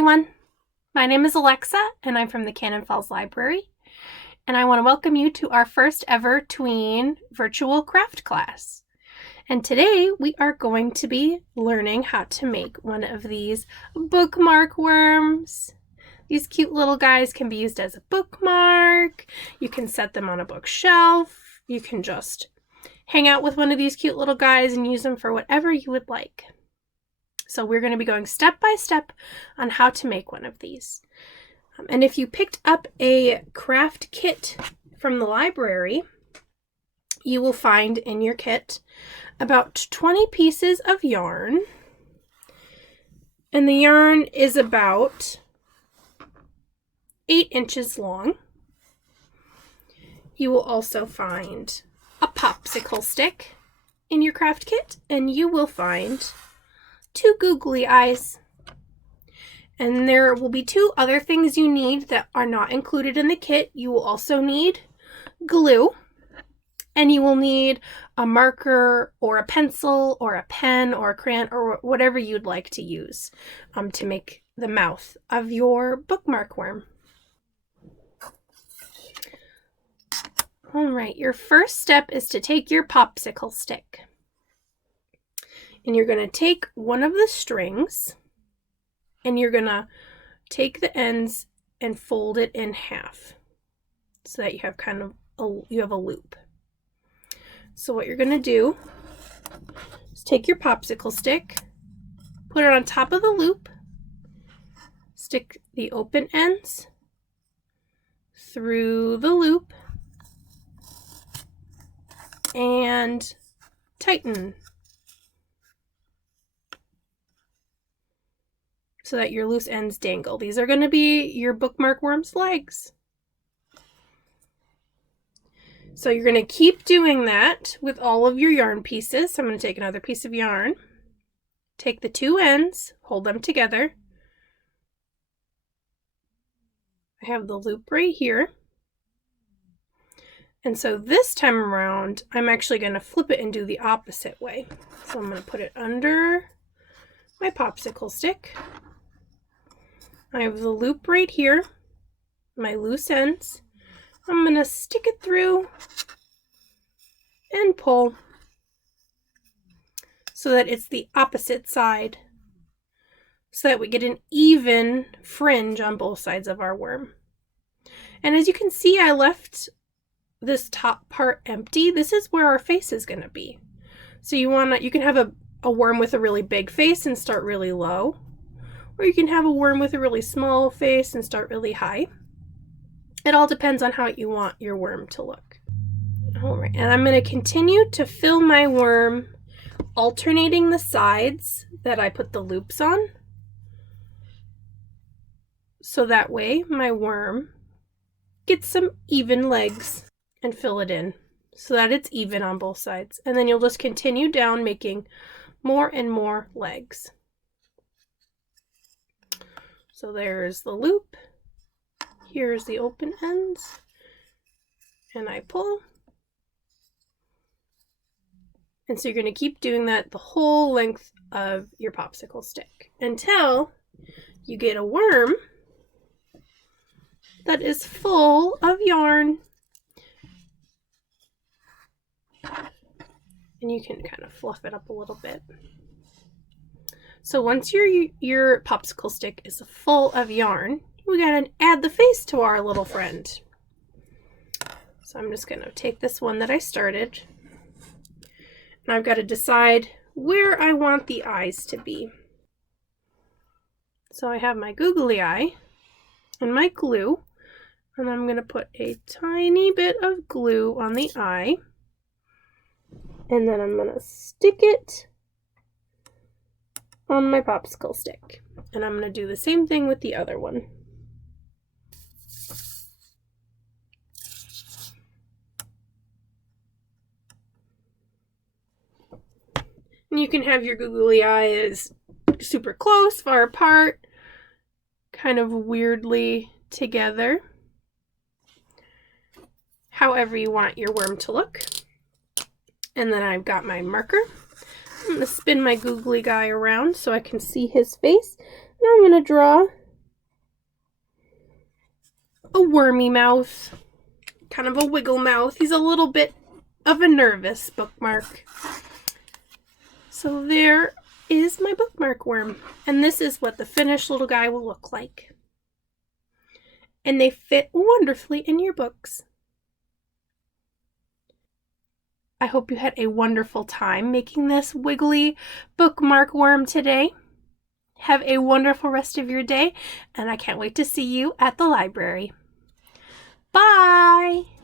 everyone. My name is Alexa and I'm from the Cannon Falls Library, and I want to welcome you to our first ever tween virtual craft class. And today we are going to be learning how to make one of these bookmark worms. These cute little guys can be used as a bookmark. You can set them on a bookshelf. You can just hang out with one of these cute little guys and use them for whatever you would like. So we're going to be going step by step on how to make one of these. And if you picked up a craft kit from the library, you will find in your kit about 20 pieces of yarn. And the yarn is about 8 inches long. You will also find a popsicle stick in your craft kit, and you will find 2 googly eyes. And there will be 2 other things you need that are not included in the kit. You will also need glue, and you will need a marker or a pencil or a pen or a crayon or whatever you'd like to use to make the mouth of your bookmark worm. All right, your first step is to take your popsicle stick. And you're going to take one of the strings and you're going to take the ends and fold it in half so that you have a loop. So what you're going to do is take your popsicle stick, put it on top of the loop, stick the open ends through the loop, and tighten so that your loose ends dangle. These are going to be your bookmark worm's legs. So you're going to keep doing that with all of your yarn pieces. So I'm going to take another piece of yarn, take the 2 ends, hold them together. I have the loop right here. And so this time around, I'm actually going to flip it and do the opposite way. So I'm going to put it under my popsicle stick. I have the loop right here, my loose ends. I'm going to stick it through and pull so that it's the opposite side, so that we get an even fringe on both sides of our worm. And as you can see, I left this top part empty. This is where our face is going to be. So you can have a worm with a really big face and start really low. Or you can have a worm with a really small face and start really high. It all depends on how you want your worm to look. All right, and I'm going to continue to fill my worm, alternating the sides that I put the loops on. So that way my worm gets some even legs, and fill it in so that it's even on both sides. And then you'll just continue down, making more and more legs. So there's the loop, here's the open ends, and I pull. And so you're going to keep doing that the whole length of your popsicle stick until you get a worm that is full of yarn. And you can kind of fluff it up a little bit. So once your popsicle stick is full of yarn, we gotta add the face to our little friend. So I'm just gonna take this one that I started, and I've got to decide where I want the eyes to be. So I have my googly eye and my glue, and I'm gonna put a tiny bit of glue on the eye, and then I'm gonna stick it on my popsicle stick. And I'm going to do the same thing with the other one. And you can have your googly eyes super close, far apart, kind of weirdly together, however you want your worm to look. And then I've got my marker. I'm going to spin my googly guy around so I can see his face. And I'm going to draw a wormy mouth, kind of a wiggle mouth. He's a little bit of a nervous bookmark. So there is my bookmark worm, and this is what the finished little guy will look like. And they fit wonderfully in your books. I hope you had a wonderful time making this wiggly bookmark worm today. Have a wonderful rest of your day, and I can't wait to see you at the library. Bye!